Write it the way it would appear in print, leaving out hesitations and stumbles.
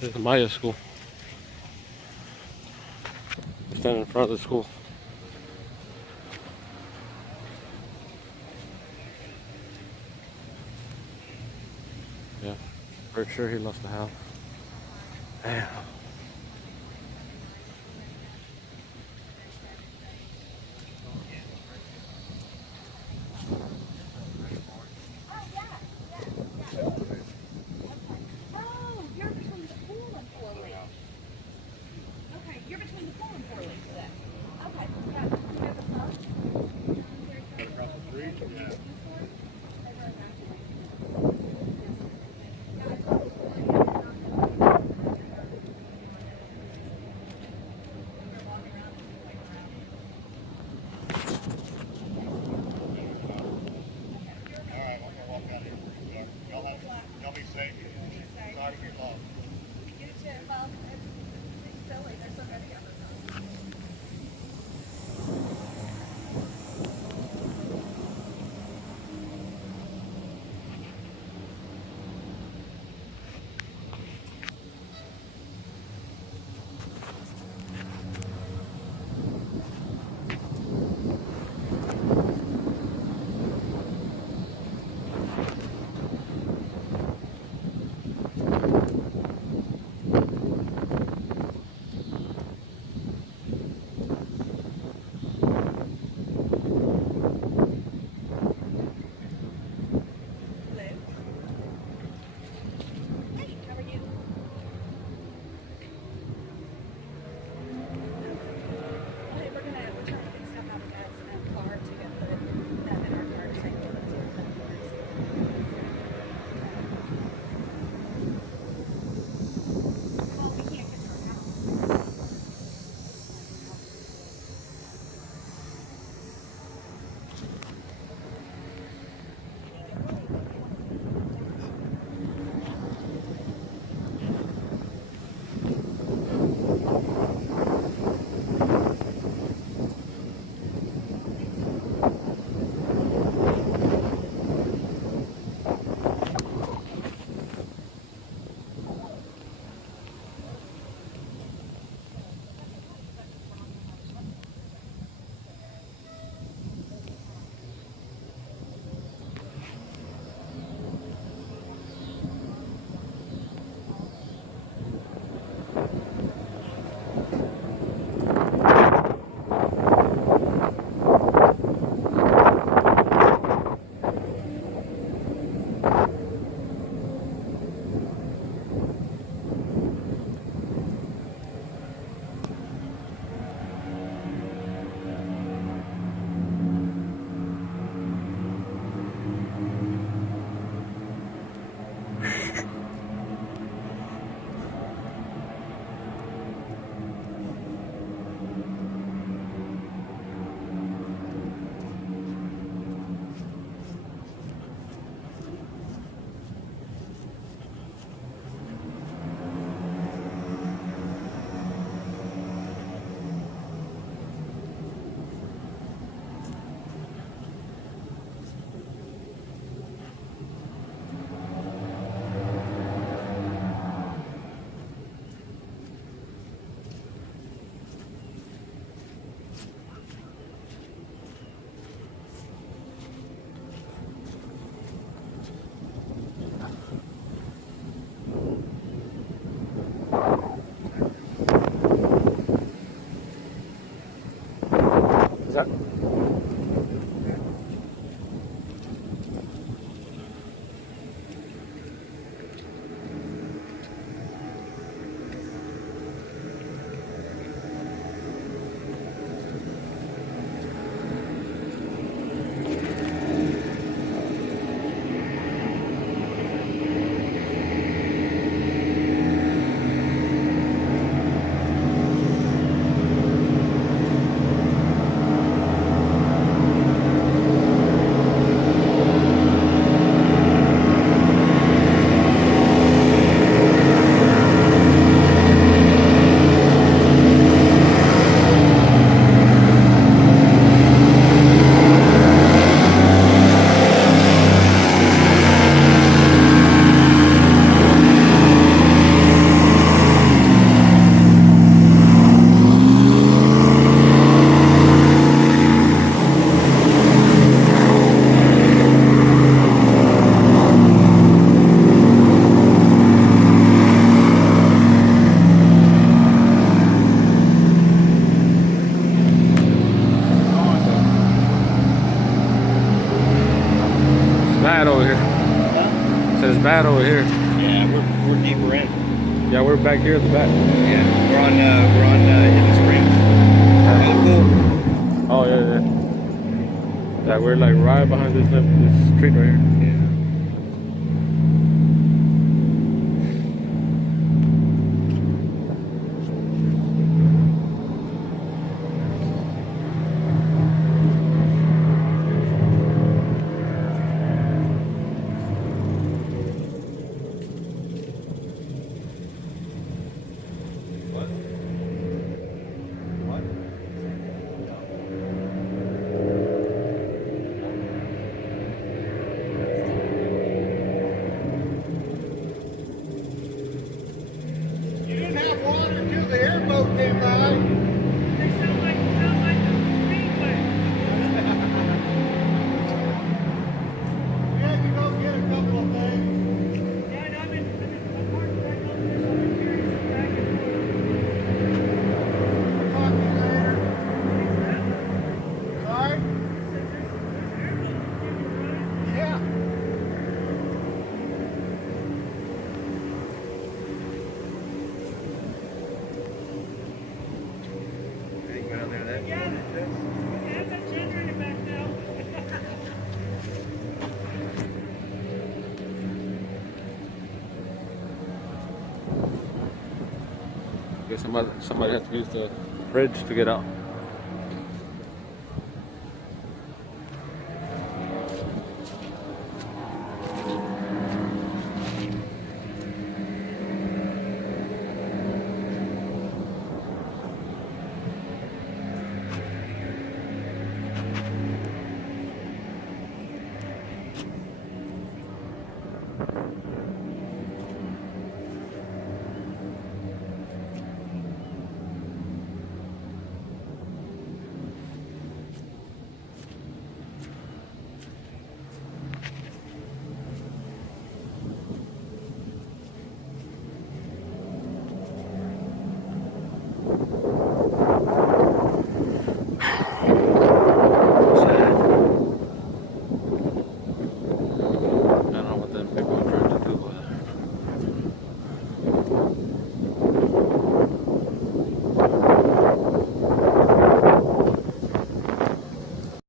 This is Maya School. We're standing in front of the school. Yeah, pretty sure he lost the house. Damn. Oh, you're between the pool and Four Leaf. Okay, you're between the pool and Four Leaf then. Okay, yeah. You have the subs? Right across the street? Yeah. All right, we're gonna walk out here. Y'all be safe. Sorry for your loss. You too. Well, it's silly. They're so good together. bad over here. Yeah, we're deeper in. Yeah, we're back here at the back. Yeah, we're on Hidden Springs. Kind of cool. Oh yeah, yeah. Yeah, we're like right behind this street right here. Yeah. What? What? You didn't have water until the airboat came by. They sound like the speedway. We had to go get a couple of things. Yeah, and I'm parked back up there, so I'm curious back and forth. Talk to you later. Sorry? Yeah. Hey, go down there that. Yeah, that's a generator back now. Okay, somebody has to use the bridge to get out.